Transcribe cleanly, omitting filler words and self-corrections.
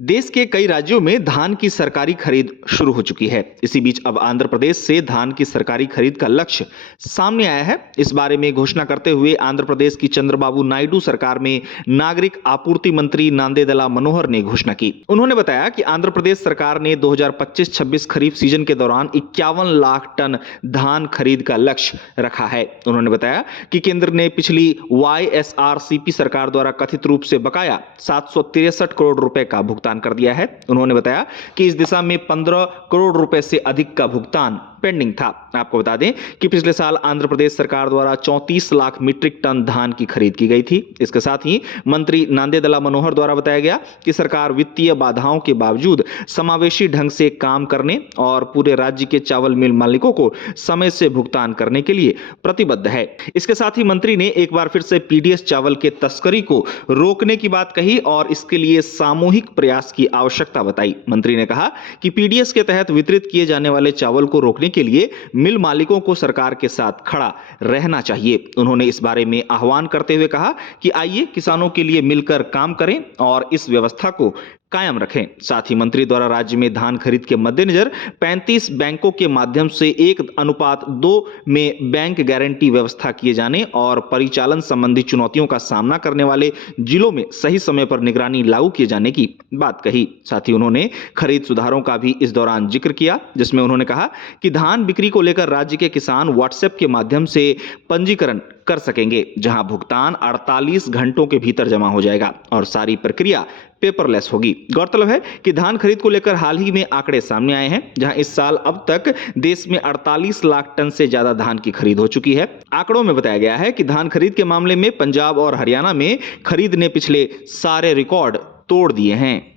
देश के कई राज्यों में धान की सरकारी खरीद शुरू हो चुकी है। इसी बीच अब आंध्र प्रदेश से धान की सरकारी खरीद का लक्ष्य सामने आया है। इस बारे में घोषणा करते हुए आंध्र प्रदेश की चंद्रबाबू नायडू सरकार में नागरिक आपूर्ति मंत्री नांदेदला मनोहर ने घोषणा की। उन्होंने बताया कि आंध्र प्रदेश सरकार ने 2025-26 खरीफ सीजन के दौरान 51 लाख टन धान खरीद का लक्ष्य रखा है। उन्होंने बताया कि केंद्र ने पिछली YSRCP सरकार द्वारा कथित रूप से बकाया 763 करोड़ रुपए का भुगतान कर दिया है। उन्होंने बताया कि इस दिशा में 15 करोड़ रुपए से अधिक का भुगतान पेंडिंग था। आपको बता दें कि पिछले साल आंध्र प्रदेश सरकार द्वारा 34 लाख मीट्रिक टन धान की खरीद की गई थी। इसके साथ ही मंत्री नांदेदला मनोहर द्वारा बताया गया कि सरकार वित्तीय बाधाओं के बावजूद समावेशी ढंग से काम करने और पूरे राज्य के चावल मिल मालिकों को समय से भुगतान करने के लिए प्रतिबद्ध है। इसके साथ ही मंत्री ने एक बार फिर से PDS चावल के तस्करी को रोकने की बात कही और इसके लिए सामूहिक प्रयास की आवश्यकता बताई। मंत्री ने कहा कि PDS के तहत वितरित किए जाने वाले चावल को रोकने के लिए मिल मालिकों को सरकार के साथ खड़ा रहना चाहिए। उन्होंने इस बारे में आह्वान करते हुए कहा कि आइए किसानों के लिए मिलकर काम करें और इस व्यवस्था को कायम रखें। साथ ही मंत्री द्वारा राज्य में धान खरीद के मद्देनजर 35 बैंकों के माध्यम से 1:2 में बैंक गारंटी व्यवस्था किए जाने और परिचालन संबंधी चुनौतियों का सामना करने वाले जिलों में सही समय पर निगरानी लागू किए जाने की बात कही। साथ ही उन्होंने खरीद सुधारों का भी इस दौरान जिक्र किया, जिसमें उन्होंने कहा कि धान बिक्री को लेकर राज्य के किसान व्हाट्सएप के माध्यम से पंजीकरण कर सकेंगे, जहां भुगतान 48 घंटों के भीतर जमा हो जाएगा और सारी प्रक्रिया पेपरलेस होगी। गौरतलब है कि धान खरीद को लेकर हाल ही में आंकड़े सामने आए हैं, जहां इस साल अब तक देश में 48 लाख टन से ज्यादा धान की खरीद हो चुकी है। आंकड़ों में बताया गया है कि धान खरीद के मामले में पंजाब और हरियाणा में खरीद ने पिछले सारे रिकॉर्ड तोड़ दिए हैं।